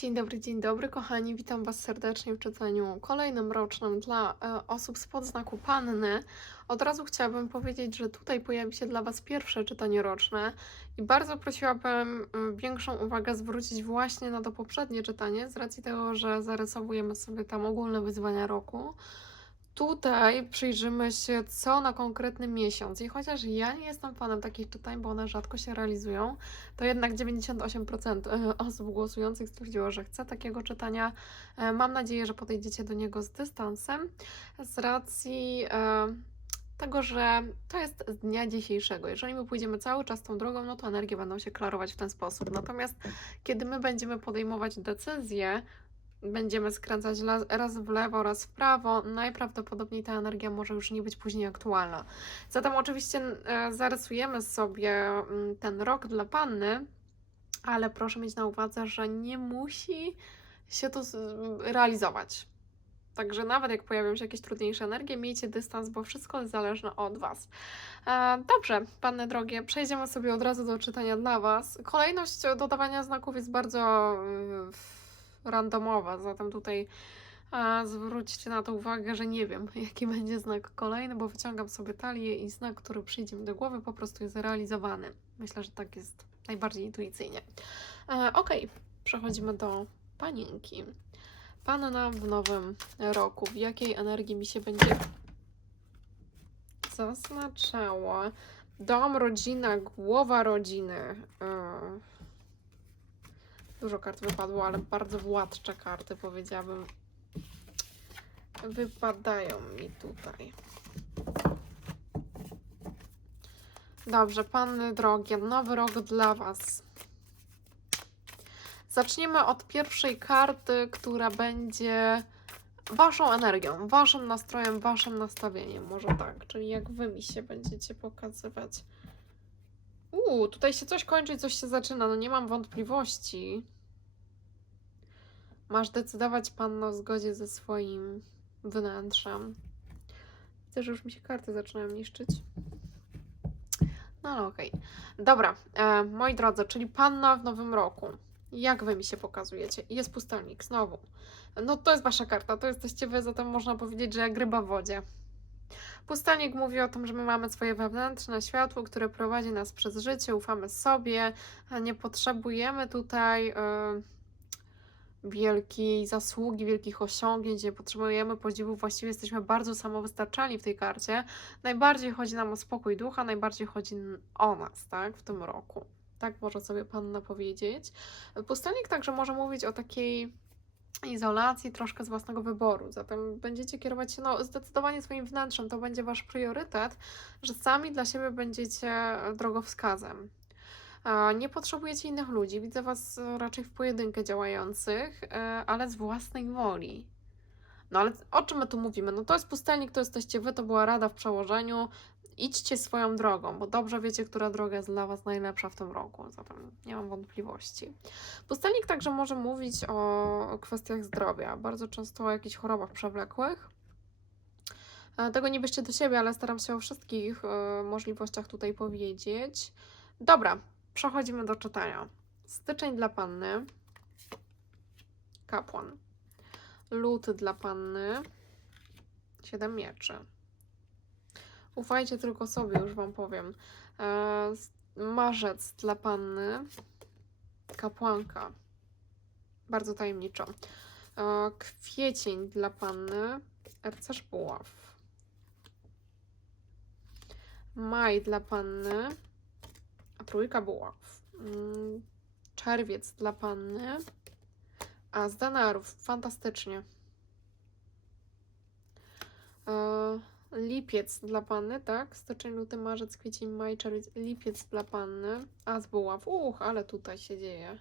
Dzień dobry, dzień dobry, kochani. Witam Was serdecznie w czytaniu kolejnym rocznym dla e, osób z podznaku Panny. Od razu chciałabym powiedzieć, że tutaj pojawi się dla Was pierwsze czytanie roczne i bardzo prosiłabym większą uwagę zwrócić właśnie na to poprzednie czytanie, z racji tego, że zarysowujemy sobie tam ogólne wyzwania roku. Tutaj przyjrzymy się, co na konkretny miesiąc. I chociaż ja nie jestem fanem takich czytań, bo one rzadko się realizują, to jednak 98% e, osób głosujących stwierdziło, że chce takiego czytania. E, Mam nadzieję, że podejdziecie do niego z dystansem, z racji e, tego, że to jest z dnia dzisiejszego. Jeżeli my pójdziemy cały czas tą drogą, no to energie będą się klarować w ten sposób. Natomiast kiedy my będziemy podejmować decyzje, będziemy skręcać raz w lewo, raz w prawo, najprawdopodobniej ta energia może już nie być później aktualna. Zatem oczywiście e, zarysujemy sobie mm, ten rok dla panny, ale proszę mieć na uwadze, że nie musi się to realizować. Także nawet jak pojawią się jakieś trudniejsze energie, miejcie dystans, bo wszystko jest zależne od Was. E, dobrze, panny drogie, przejdziemy sobie od razu do czytania dla Was. Kolejność dodawania znaków jest bardzo y, randomowa, zatem tutaj e, zwróćcie na to uwagę, że nie wiem, jaki będzie znak kolejny, bo wyciągam sobie talię i znak, który przyjdzie mi do głowy, po prostu jest realizowany. Myślę, że tak jest najbardziej intuicyjnie. E, Okej, przechodzimy do panienki. Panna w nowym roku. W jakiej energii mi się będzie zaznaczała? Dom, rodzina, głowa rodziny. E, Dużo kart wypadło, ale bardzo władcze karty, powiedziałabym. Wypadają mi tutaj. Dobrze, panny drogie, nowy rok dla Was. Zaczniemy od pierwszej karty, która będzie Waszą energią, Waszym nastrojem, Waszym nastawieniem. Może tak, czyli jak Wy mi się będziecie pokazywać. Uuu, tutaj się coś kończy, coś się zaczyna, no nie mam wątpliwości. Masz decydować panno w zgodzie ze swoim wnętrzem. Widzę, że już mi się karty zaczynają niszczyć. No ale okej. Dobra, e, moi drodzy, czyli panna w nowym roku. Jak wy mi się pokazujecie? Jest pustelnik, znowu. No to jest wasza karta, to jesteście wy, zatem można powiedzieć, że jak ryba w wodzie. Pustelnik mówi o tym, że my mamy swoje wewnętrzne światło, które prowadzi nas przez życie, ufamy sobie, nie potrzebujemy tutaj y, wielkiej zasługi, wielkich osiągnięć, nie potrzebujemy podziwu, właściwie jesteśmy bardzo samowystarczalni w tej karcie. Najbardziej chodzi nam o spokój ducha, najbardziej chodzi o nas, tak, w tym roku. Tak może sobie panna powiedzieć. Pustelnik także może mówić o takiej izolacji, troszkę z własnego wyboru. Zatem będziecie kierować się no, zdecydowanie swoim wnętrzem. To będzie wasz priorytet, że sami dla siebie będziecie drogowskazem. A, Nie potrzebujecie innych ludzi. Widzę was e, raczej w pojedynkę działających, e, ale z własnej woli. No ale o czym my tu mówimy? No to jest pustelnik, to jesteście wy, to była rada w przełożeniu. Idźcie swoją drogą, bo dobrze wiecie, która droga jest dla was najlepsza w tym roku. Zatem nie mam wątpliwości. Pustelnik także może mówić o kwestiach zdrowia, bardzo często o jakichś chorobach przewlekłych. E, Tego nie bierzcie do siebie, ale staram się o wszystkich e, możliwościach tutaj powiedzieć. Dobra, przechodzimy do czytania. Styczeń dla panny. Kapłan. Luty dla panny. Siedem mieczy. Ufajcie tylko sobie, już wam powiem. E, Marzec dla panny. Kapłanka. Bardzo tajemniczo. E, Kwiecień dla panny. Rycerz buław. Maj dla panny. Trójka buław. Mm, Czerwiec dla panny. A z denarów. Fantastycznie. E, Lipiec dla panny, tak? Styczeń, luty, marzec, kwiecień, maj, czerwiec. Lipiec dla panny. A z buław. Uch, ale tutaj się dzieje.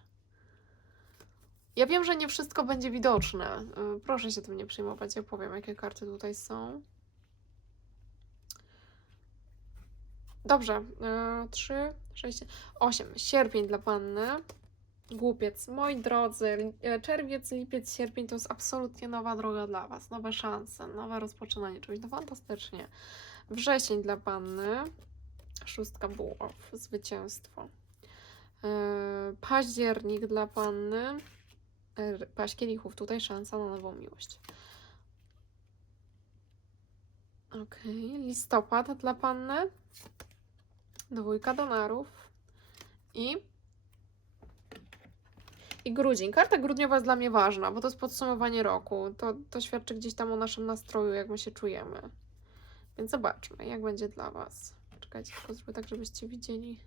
Ja wiem, że nie wszystko będzie widoczne. Y, Proszę się tym nie przejmować. Ja powiem, jakie karty tutaj są. Dobrze. 3, 6, 8. Sierpień dla panny. Głupiec. Moi drodzy, e, czerwiec, lipiec, sierpień to jest absolutnie nowa droga dla Was. Nowe szanse, nowe rozpoczynanie czegoś. No fantastycznie. Wrzesień dla panny. Szóstka buław. Zwycięstwo. Yy, Październik dla panny. Paść kielichów, tutaj szansa na nową miłość. Okej, listopad dla panny. Dwójka donarów. I i grudzień. Karta grudniowa jest dla mnie ważna, bo to jest podsumowanie roku. To, to świadczy gdzieś tam o naszym nastroju, jak my się czujemy. Więc zobaczmy, jak będzie dla Was. Czekajcie, tylko zrobię tak, żebyście widzieli,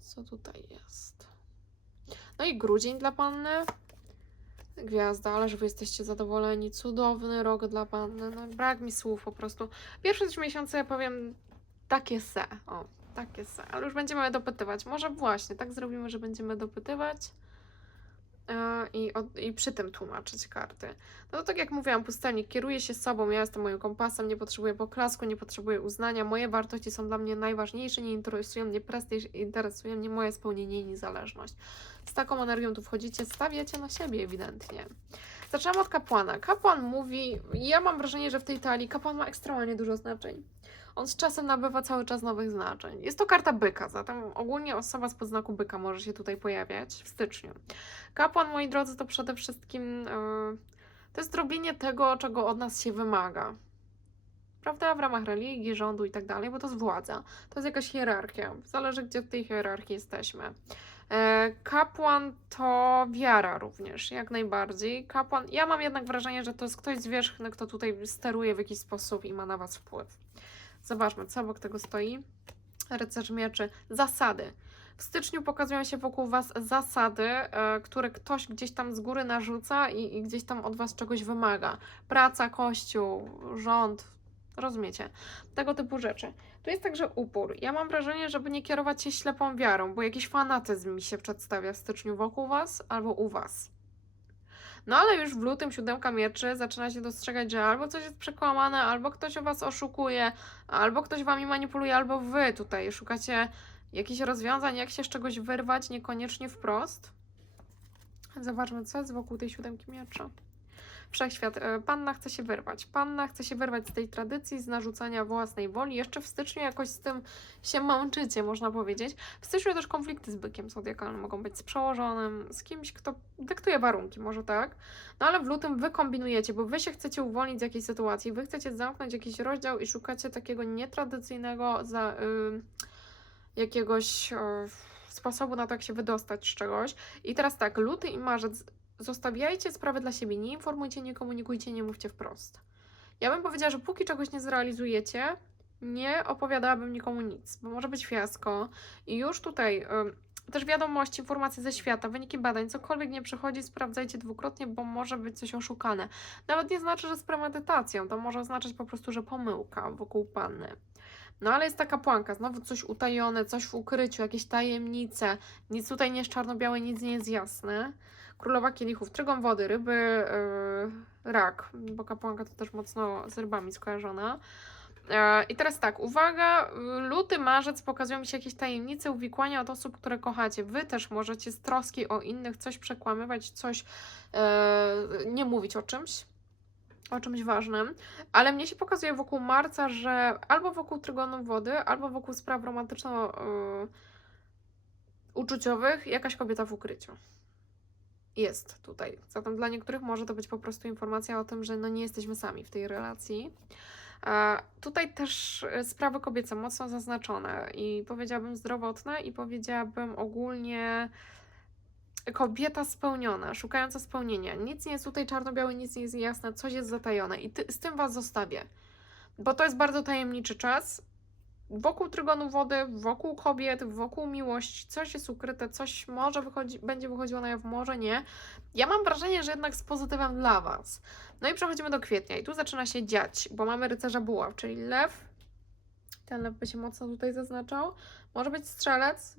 co tutaj jest. No i grudzień dla Panny. Gwiazda, ale że Wy jesteście zadowoleni. Cudowny rok dla Panny. No, brak mi słów po prostu. Pierwsze trzy miesiące ja powiem takie se. O, takie se. Ale już będziemy dopytywać. Może właśnie tak zrobimy, że będziemy dopytywać e, i, od, i przy tym tłumaczyć karty. No to tak jak mówiłam, pustelnik kieruje się sobą, ja jestem moim kompasem, nie potrzebuję poklasku, nie potrzebuję uznania. Moje wartości są dla mnie najważniejsze, nie interesują mnie prestiż, interesuje mnie moje spełnienie i niezależność. Z taką energią tu wchodzicie, stawiacie na siebie ewidentnie. Zaczynam od kapłana. Kapłan mówi, ja mam wrażenie, że w tej talii kapłan ma ekstremalnie dużo znaczeń. On z czasem nabywa cały czas nowych znaczeń. Jest to karta byka, zatem ogólnie osoba z podznaku byka może się tutaj pojawiać w styczniu. Kapłan, moi drodzy, to przede wszystkim yy, to jest robienie tego, czego od nas się wymaga. Prawda? W ramach religii, rządu i tak dalej, bo to jest władza. To jest jakaś hierarchia. Zależy, gdzie w tej hierarchii jesteśmy. E, Kapłan to wiara również, jak najbardziej. Kapłan, ja mam jednak wrażenie, że to jest ktoś zwierzchny, kto tutaj steruje w jakiś sposób i ma na was wpływ. Zobaczmy, co obok tego stoi. Rycerz mieczy. Zasady. W styczniu pokazują się wokół Was zasady, e, które ktoś gdzieś tam z góry narzuca i, i gdzieś tam od Was czegoś wymaga. Praca, kościół, rząd, rozumiecie? Tego typu rzeczy. Tu jest także upór. Ja mam wrażenie, żeby nie kierować się ślepą wiarą, bo jakiś fanatyzm mi się przedstawia w styczniu wokół Was albo u Was. No ale już w lutym siódemka mieczy zaczyna się dostrzegać, że albo coś jest przekłamane, albo ktoś o was oszukuje, albo ktoś wami manipuluje, albo wy tutaj szukacie jakichś rozwiązań, jak się z czegoś wyrwać, niekoniecznie wprost. Zobaczmy, co jest wokół tej siódemki miecza. Wszechświat. e, Panna chce się wyrwać. Panna chce się wyrwać z tej tradycji, z narzucania własnej woli. Jeszcze w styczniu jakoś z tym się męczycie, można powiedzieć. W styczniu też konflikty z bykiem zodiakalnym mogą być z przełożonym, z kimś, kto dyktuje warunki, może tak. No ale w lutym wy kombinujecie, bo wy się chcecie uwolnić z jakiejś sytuacji, wy chcecie zamknąć jakiś rozdział i szukacie takiego nietradycyjnego za, y, jakiegoś y, sposobu na to, jak się wydostać z czegoś. I teraz tak, luty i marzec zostawiajcie sprawy dla siebie, nie informujcie, nie komunikujcie, nie mówcie wprost. Ja bym powiedziała, że póki czegoś nie zrealizujecie, nie opowiadałabym nikomu nic, bo może być fiasko. I już tutaj y, też wiadomości, informacje ze świata, wyniki badań, cokolwiek nie przychodzi, sprawdzajcie dwukrotnie, bo może być coś oszukane. Nawet nie znaczy, że z premedytacją, to może oznaczać po prostu, że pomyłka wokół panny. No ale jest taka płanka, znowu coś utajone, coś w ukryciu, jakieś tajemnice. Nic tutaj nie jest czarno-białe, nic nie jest jasne. Królowa kielichów, trygon wody, ryby, yy, rak, bo kapłanka to też mocno z rybami skojarzona. E, I teraz tak, uwaga, luty, marzec pokazują mi się jakieś tajemnice, uwikłania od osób, które kochacie. Wy też możecie z troski o innych coś przekłamywać, coś e, nie mówić o czymś, o czymś ważnym, ale mnie się pokazuje wokół marca, że albo wokół trygonu wody, albo wokół spraw romantyczno-uczuciowych jakaś kobieta w ukryciu jest tutaj. Zatem dla niektórych może to być po prostu informacja o tym, że no nie jesteśmy sami w tej relacji. E, tutaj też e, sprawy kobiece mocno zaznaczone i powiedziałabym zdrowotne i powiedziałabym ogólnie kobieta spełniona, szukająca spełnienia. Nic nie jest tutaj czarno-białe, nic nie jest jasne, coś jest zatajone i ty, z tym Was zostawię. Bo to jest bardzo tajemniczy czas. Wokół trygonu wody, wokół kobiet, wokół miłości, coś jest ukryte, coś może wychodzi, będzie wychodziło na jaw, może nie. Ja mam wrażenie, że jednak z pozytywem dla Was. No i przechodzimy do kwietnia i tu zaczyna się dziać, bo mamy rycerza buław, czyli lew. Ten lew by się mocno tutaj zaznaczał. Może być strzelec,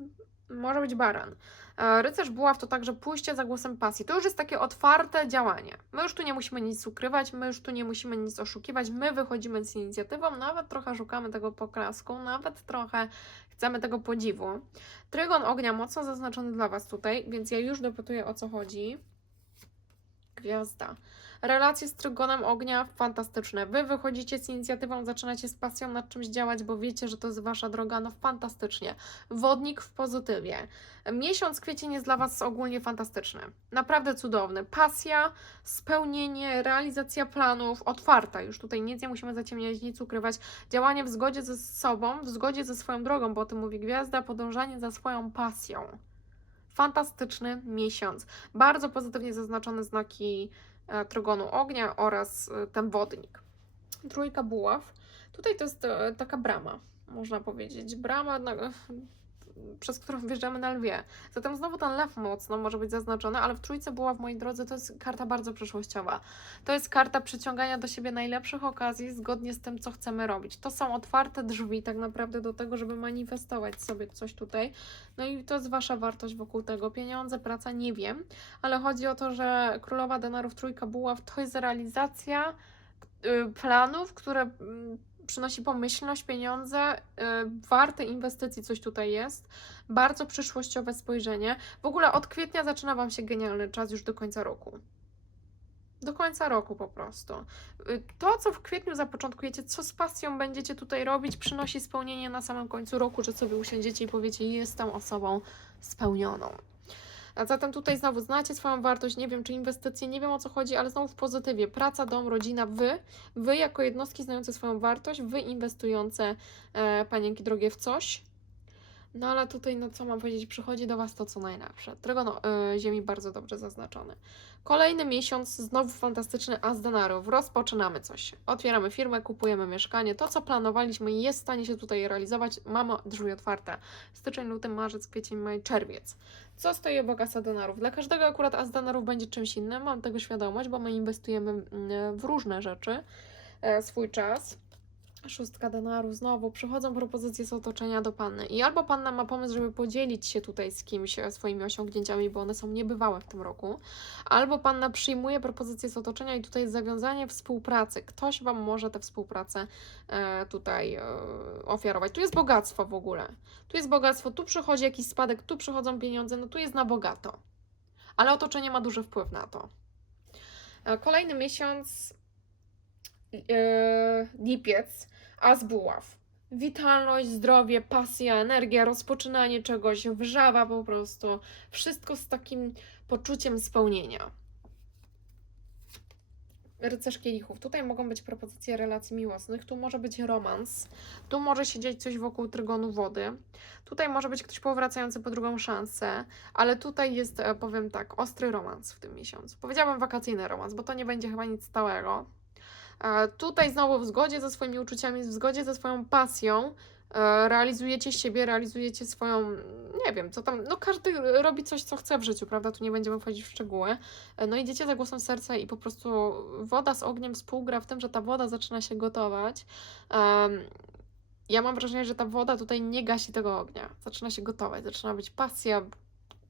może być baran. E, Rycerz buław to także pójście za głosem pasji. To już jest takie otwarte działanie. My już tu nie musimy nic ukrywać, my już tu nie musimy nic oszukiwać, my wychodzimy z inicjatywą, nawet trochę szukamy tego poklasku, nawet trochę chcemy tego podziwu. Trygon ognia mocno zaznaczony dla Was tutaj, więc ja już dopytuję o co chodzi. Gwiazda. Relacje z trygonem ognia fantastyczne. Wy wychodzicie z inicjatywą, zaczynacie z pasją nad czymś działać, bo wiecie, że to jest wasza droga, no fantastycznie. Wodnik w pozytywie. Miesiąc kwiecień jest dla was ogólnie fantastyczny. Naprawdę cudowny. Pasja, spełnienie, realizacja planów, otwarta. Już tutaj nic nie musimy zaciemniać, nic ukrywać. Działanie w zgodzie ze sobą, w zgodzie ze swoją drogą, bo o tym mówi gwiazda, podążanie za swoją pasją. Fantastyczny miesiąc. Bardzo pozytywnie zaznaczone znaki e, trygonu ognia oraz e, ten wodnik. Trójka buław. Tutaj to jest e, taka brama, można powiedzieć. Brama, przez którą wjeżdżamy na lwie. Zatem znowu ten lew mocno może być zaznaczony, ale w trójce buław, moi drodzy, to jest karta bardzo przyszłościowa. To jest karta przyciągania do siebie najlepszych okazji zgodnie z tym, co chcemy robić. To są otwarte drzwi tak naprawdę do tego, żeby manifestować sobie coś tutaj. No i to jest wasza wartość wokół tego. Pieniądze, praca, nie wiem, ale chodzi o to, że królowa denarów, trójka buław to jest realizacja y, planów, które mm, przynosi pomyślność, pieniądze, y, warte inwestycji coś tutaj jest. Bardzo przyszłościowe spojrzenie. W ogóle od kwietnia zaczyna Wam się genialny czas już do końca roku. Do końca roku po prostu. Y, To, co w kwietniu zapoczątkujecie, co z pasją będziecie tutaj robić, przynosi spełnienie na samym końcu roku, że sobie usiądziecie i powiecie, jestem osobą spełnioną. Zatem tutaj znowu znacie swoją wartość, nie wiem czy inwestycje, nie wiem o co chodzi, ale znowu w pozytywie. Praca, dom, rodzina, wy, wy jako jednostki znające swoją wartość, wy inwestujące, e, panienki drogie, w coś. No ale tutaj, no co mam powiedzieć, przychodzi do Was to, co najlepsze. Trygon e, Ziemi bardzo dobrze zaznaczony. Kolejny miesiąc, znowu fantastyczny as denarów. Rozpoczynamy coś. Otwieramy firmę, kupujemy mieszkanie. To, co planowaliśmy, jest w stanie się tutaj realizować. Mamy drzwi otwarte. Styczeń, luty, marzec, kwiecień, maj, czerwiec. Co stoi obok asa denarów? Dla każdego akurat as denarów będzie czymś innym. Mam tego świadomość, bo my inwestujemy mm, w różne rzeczy e, swój czas. Szóstka denarów, znowu przychodzą propozycje z otoczenia do panny. I albo panna ma pomysł, żeby podzielić się tutaj z kimś e, swoimi osiągnięciami, bo one są niebywałe w tym roku, albo panna przyjmuje propozycje z otoczenia i tutaj jest zawiązanie współpracy. Ktoś wam może tę współpracę e, tutaj e, ofiarować. Tu jest bogactwo w ogóle. Tu jest bogactwo, tu przychodzi jakiś spadek, tu przychodzą pieniądze, no tu jest na bogato. Ale otoczenie ma duży wpływ na to. Kolejny miesiąc lipiec, a z buław. Witalność, zdrowie, pasja, energia, rozpoczynanie czegoś, wrzawa po prostu. Wszystko z takim poczuciem spełnienia. Rycerz kielichów. Tutaj mogą być propozycje relacji miłosnych, tu może być romans, tu może się dziać coś wokół trygonu wody, tutaj może być ktoś powracający po drugą szansę, ale tutaj jest, e, powiem tak, ostry romans w tym miesiącu. Powiedziałabym wakacyjny romans, bo to nie będzie chyba nic stałego. Tutaj znowu w zgodzie ze swoimi uczuciami, w zgodzie ze swoją pasją, e, realizujecie siebie, realizujecie swoją, nie wiem, co tam, no każdy robi coś, co chce w życiu, prawda? Tu nie będziemy wchodzić w szczegóły. E, No idziecie za głosem serca i po prostu woda z ogniem współgra w tym, że ta woda zaczyna się gotować. Ja mam wrażenie, że ta woda tutaj nie gasi tego ognia. Zaczyna się gotować, zaczyna być pasja.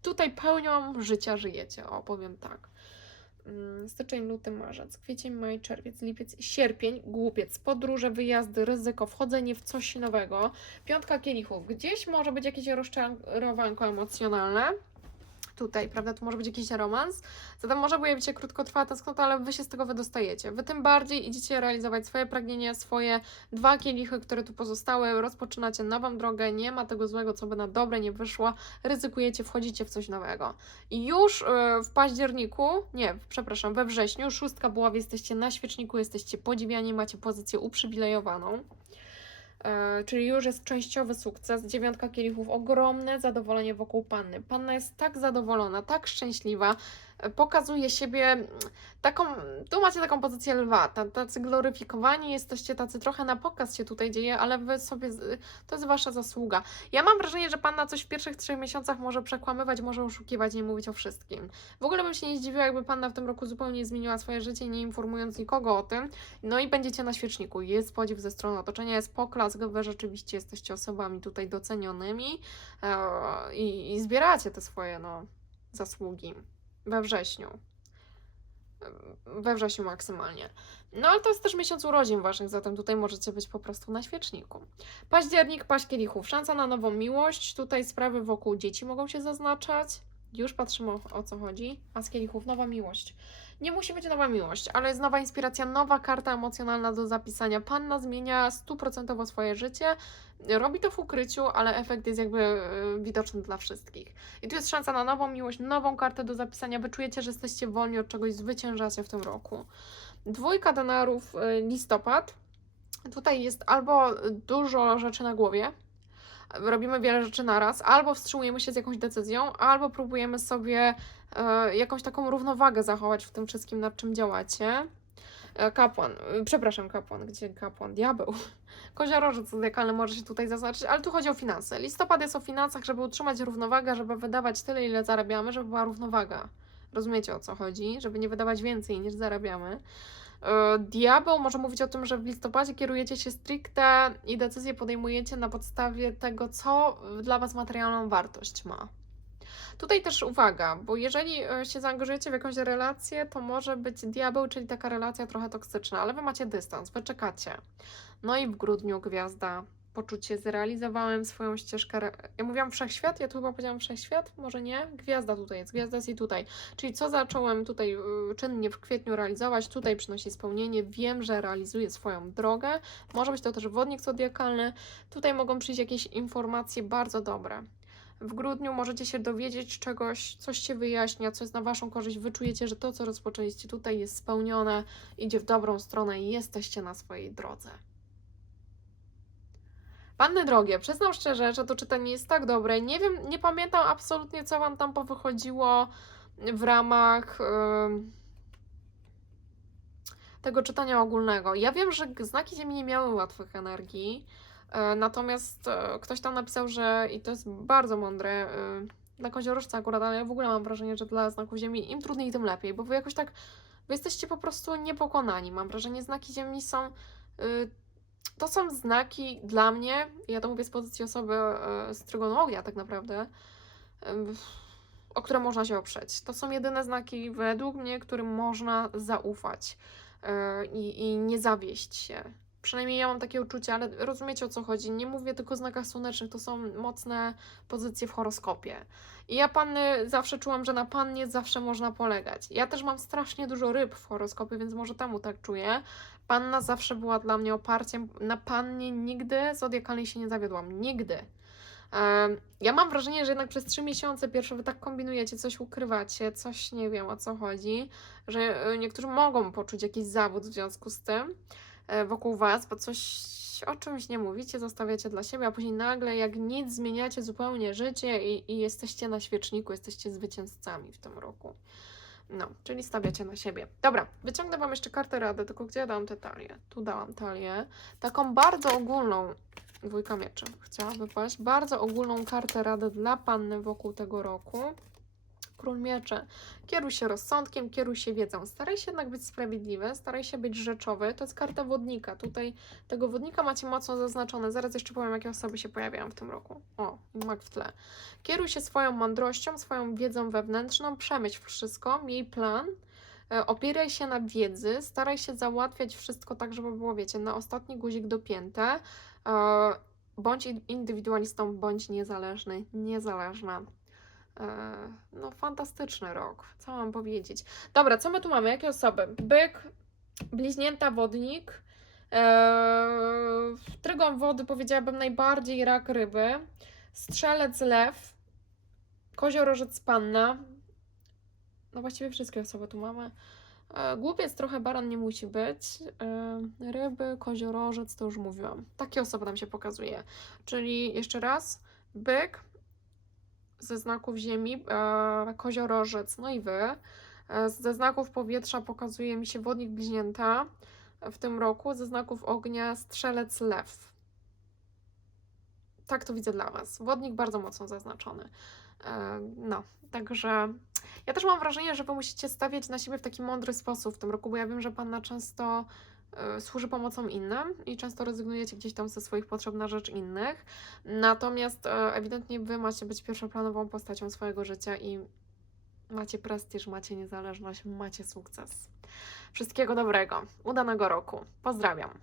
Tutaj pełnią życia żyjecie, o powiem tak. Mm, Styczeń, luty, marzec, kwiecień, maj, czerwiec, lipiec, sierpień, głupiec, podróże, wyjazdy, ryzyko, wchodzenie w coś nowego. Piątka kielichów, gdzieś może być jakieś rozczarowanko emocjonalne. Tutaj, prawda, tu może być jakiś romans. Zatem może pojawić się krótkotrwała tęsknota, ale wy się z tego wydostajecie. Wy tym bardziej idziecie realizować swoje pragnienia, swoje dwa kielichy, które tu pozostały. Rozpoczynacie nową drogę, nie ma tego złego, co by na dobre nie wyszło. Ryzykujecie, wchodzicie w coś nowego. I już yy, w październiku, nie, przepraszam, we wrześniu, szóstka buław, jesteście na świeczniku, jesteście podziwiani, macie pozycję uprzywilejowaną. E, czyli już jest częściowy sukces. Dziewiątka kielichów, ogromne zadowolenie wokół panny. Panna jest tak zadowolona, tak szczęśliwa, pokazuje siebie mm, taką, tu macie taką pozycję lwa, ta- tacy gloryfikowani jesteście, tacy trochę na pokaz się tutaj dzieje, ale wy sobie, to jest wasza zasługa. Ja mam wrażenie, że panna coś w pierwszych trzech miesiącach może przekłamywać, może oszukiwać, nie mówić o wszystkim. W ogóle bym się nie zdziwiła, jakby panna w tym roku zupełnie zmieniła swoje życie, nie informując nikogo o tym. No i będziecie na świeczniku. Jest podziw ze strony otoczenia, jest poklask, wy rzeczywiście jesteście osobami tutaj docenionymi e, i, i zbieracie te swoje no, zasługi we wrześniu. We wrześniu maksymalnie. No ale to jest też miesiąc urodzin waszych, zatem tutaj możecie być po prostu na świeczniku. Październik, paź kielichów, szansa na nową miłość. Tutaj sprawy wokół dzieci mogą się zaznaczać. Już patrzymy o, co chodzi. A z kielichów, nowa miłość. Nie musi być nowa miłość, ale jest nowa inspiracja, nowa karta emocjonalna do zapisania. Panna zmienia stuprocentowo swoje życie. Robi to w ukryciu, ale efekt jest jakby y, widoczny dla wszystkich. I tu jest szansa na nową miłość, nową kartę do zapisania. Wy czujecie, że jesteście wolni od czegoś, zwyciężacie w tym roku. Dwójka denarów, y, listopad. Tutaj jest albo dużo rzeczy na głowie, robimy wiele rzeczy naraz, albo wstrzymujemy się z jakąś decyzją, albo próbujemy sobie e, jakąś taką równowagę zachować w tym wszystkim, nad czym działacie. E, kapłan, e, przepraszam, kapłan, gdzie kapłan? Diabeł. Koziorożec zodiakalny może się tutaj zaznaczyć, ale tu chodzi o finanse. Listopad jest o finansach, żeby utrzymać równowagę, żeby wydawać tyle, ile zarabiamy, żeby była równowaga. Rozumiecie o co chodzi? Żeby nie wydawać więcej niż zarabiamy. E, Diabeł może mówić o tym, że w listopadzie kierujecie się stricte i decyzje podejmujecie na podstawie tego, co dla Was materialną wartość ma. Tutaj też uwaga, bo jeżeli e, się zaangażujecie w jakąś relację, to może być diabeł, czyli taka relacja trochę toksyczna, ale Wy macie dystans, Wy czekacie. No i w grudniu gwiazda, poczucie, zrealizowałem swoją ścieżkę. Ja mówiłam wszechświat, ja tu chyba powiedziałam wszechświat, może nie? Gwiazda tutaj jest, gwiazda jest i tutaj. Czyli co zacząłem tutaj y, czynnie w kwietniu realizować, tutaj przynosi spełnienie, wiem, że realizuję swoją drogę. Może być to też wodnik zodiakalny. Tutaj mogą przyjść jakieś informacje bardzo dobre. W grudniu możecie się dowiedzieć czegoś, coś się wyjaśnia, co jest na Waszą korzyść. Wyczujecie, że to, co rozpoczęliście tutaj, jest spełnione, idzie w dobrą stronę i jesteście na swojej drodze. Panny drogie, przyznam szczerze, że to czytanie jest tak dobre. Nie wiem, nie pamiętam absolutnie, co Wam tam powychodziło w ramach ym, tego czytania ogólnego. Ja wiem, że znaki Ziemi nie miały łatwych energii, e, natomiast e, ktoś tam napisał, że i to jest bardzo mądre, e, dla akurat, ale ja w ogóle mam wrażenie, że dla znaków Ziemi im trudniej, tym lepiej, bo wy jakoś tak, wy jesteście po prostu niepokonani. Mam wrażenie, znaki Ziemi są y, to są znaki dla mnie, ja to mówię z pozycji osoby e, z trygonologia tak naprawdę, o które można się oprzeć. To są jedyne znaki według mnie, którym można zaufać e, i, i nie zawieść się. Przynajmniej ja mam takie uczucie, ale rozumiecie o co chodzi. Nie mówię tylko o znakach słonecznych, to są mocne pozycje w horoskopie. I ja panny zawsze czułam, że na pannie zawsze można polegać. Ja też mam strasznie dużo ryb w horoskopie, więc może temu tak czuję. Panna zawsze była dla mnie oparciem. Na pannie nigdy zodiakalnej się nie zawiodłam. Nigdy. Ja mam wrażenie, że jednak przez trzy miesiące pierwsze wy tak kombinujecie, coś ukrywacie, coś nie wiem o co chodzi, że e, niektórzy mogą poczuć jakiś zawód w związku z tym wokół was, bo coś o czymś nie mówicie, zostawiacie dla siebie, a później nagle jak nic zmieniacie zupełnie życie i, i jesteście na świeczniku, jesteście zwycięzcami w tym roku. No, czyli stawiacie na siebie. Dobra, wyciągnę Wam jeszcze kartę rady, tylko gdzie ja dałam tę talię? Tu dałam talię. Taką bardzo ogólną, dwójka mieczy chciała wypaść, bardzo ogólną kartę rady dla Panny wokół tego roku. Król mieczy. Kieruj się rozsądkiem, kieruj się wiedzą. Staraj się jednak być sprawiedliwy, staraj się być rzeczowy. To jest karta wodnika. Tutaj tego wodnika macie mocno zaznaczone. Zaraz jeszcze powiem, jakie osoby się pojawiają w tym roku. O, mak w tle. Kieruj się swoją mądrością, swoją wiedzą wewnętrzną, przemyśl wszystko, miej plan, e, opieraj się na wiedzy, staraj się załatwiać wszystko tak, żeby było, wiecie, na ostatni guzik dopięte. E, Bądź in- indywidualistą, bądź niezależny, niezależna. E, No, fantastyczny rok. Co mam powiedzieć? Dobra, co my tu mamy? Jakie osoby? Byk, bliźnięta, wodnik. Eee, trygon wody powiedziałabym najbardziej rak ryby. Strzelec lew. Koziorożec panna. No właściwie wszystkie osoby tu mamy. E, Głupiec trochę baran nie musi być. E, Ryby, koziorożec, to już mówiłam. Takie osoby nam się pokazuje. Czyli jeszcze raz, byk ze znaków ziemi, e, koziorożec, no i wy. E, Ze znaków powietrza pokazuje mi się wodnik bliźnięta w tym roku, ze znaków ognia strzelec lew. Tak to widzę dla Was. Wodnik bardzo mocno zaznaczony. E, No, także ja też mam wrażenie, że Wy musicie stawiać na siebie w taki mądry sposób w tym roku, bo ja wiem, że Panna często służy pomocą innym i często rezygnujecie gdzieś tam ze swoich potrzeb na rzecz innych. Natomiast e, ewidentnie Wy macie być pierwszoplanową postacią swojego życia i macie prestiż, macie niezależność, macie sukces. Wszystkiego dobrego, udanego roku. Pozdrawiam.